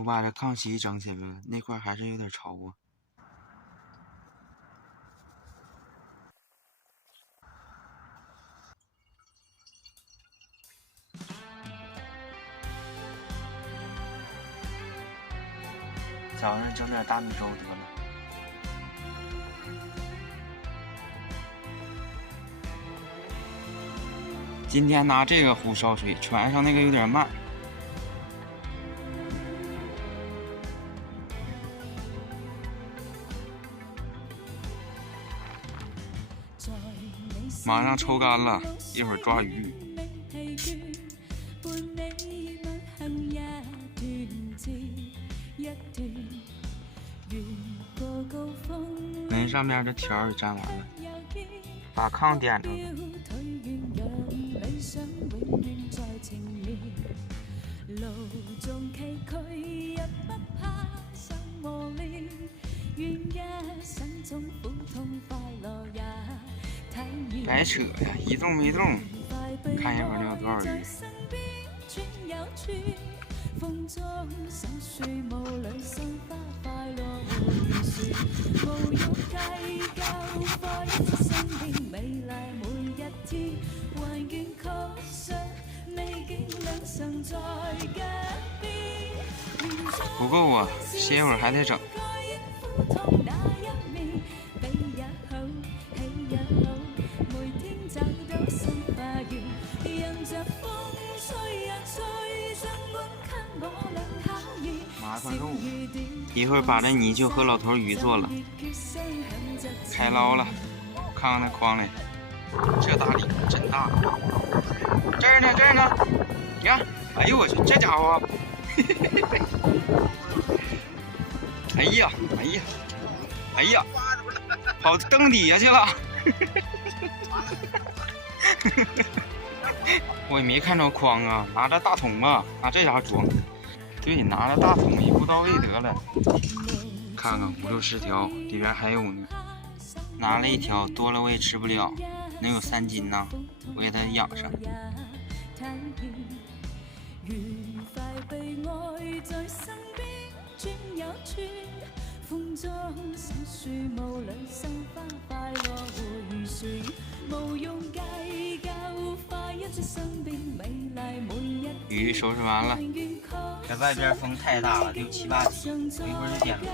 我把这炕席整起来了，那块还是有点潮啊。早上整点大米粥得了。今天拿这个壶烧水，船上那个有点慢。马上抽干了，一会儿抓鱼。门上面的条也粘完了，把炕点着了。白扯呀，一动没动。看一会儿能有多少鱼。不够啊，歇一会儿还得整。麻烦肉，一会儿把这泥鳅和老头鱼做了，开捞了，看看那筐里，这大鲤真大，这儿呢，这儿呢，你看，哎呦我去，这家伙，哎呀，哎呀，哎呀，跑灯底下去了，我也没看着筐啊，拿着大桶啊，拿这家伙装。对，拿着大桶一步到位得了。看看5、60条，里边还有呢。拿了1条，多了我也吃不了，能有3斤呢，我给它养上。鱼收拾完了，在外边风太大了，得有7、8级，我一会儿就点炉子，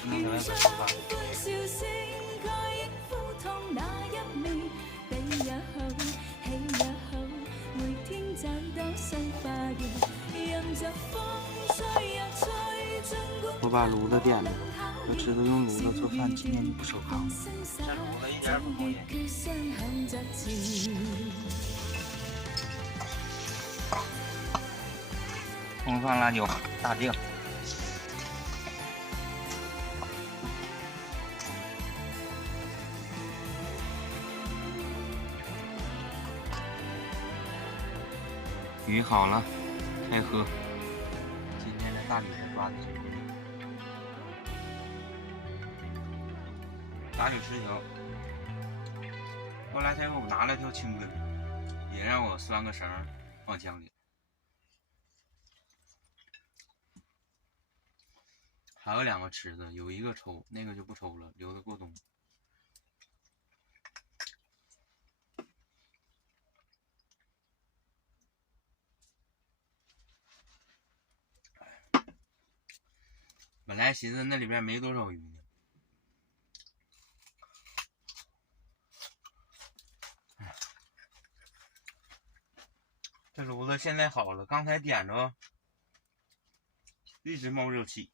只能在外边吃饭。我把炉子点了，我知道用炉子做饭，今天就不收炕。这炉子一点不冒烟。葱蒜辣椒大酱。鱼好了，开喝。今天的大鲤鱼抓的是大鱼10条。后来他给我拿了条青根，也让我拴个绳放枪里。还有2个池子，有一个抽，那个就不抽了，留着过冬。本来寻思那里边没多少鱼呢，这炉子现在好了，刚才点着，一直冒热气。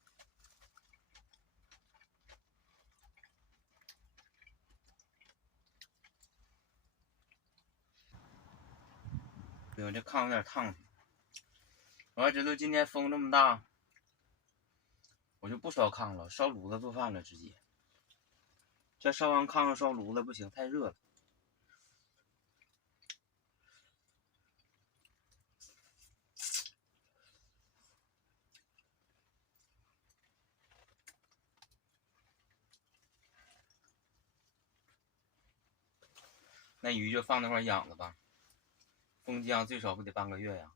对，这炕有点烫。我要知道今天风这么大，我就不烧炕了，烧炉子做饭了，直接。这烧完炕烧炉子不行，太热了。那鱼就放那块养着吧，封箱最少不得半个月呀。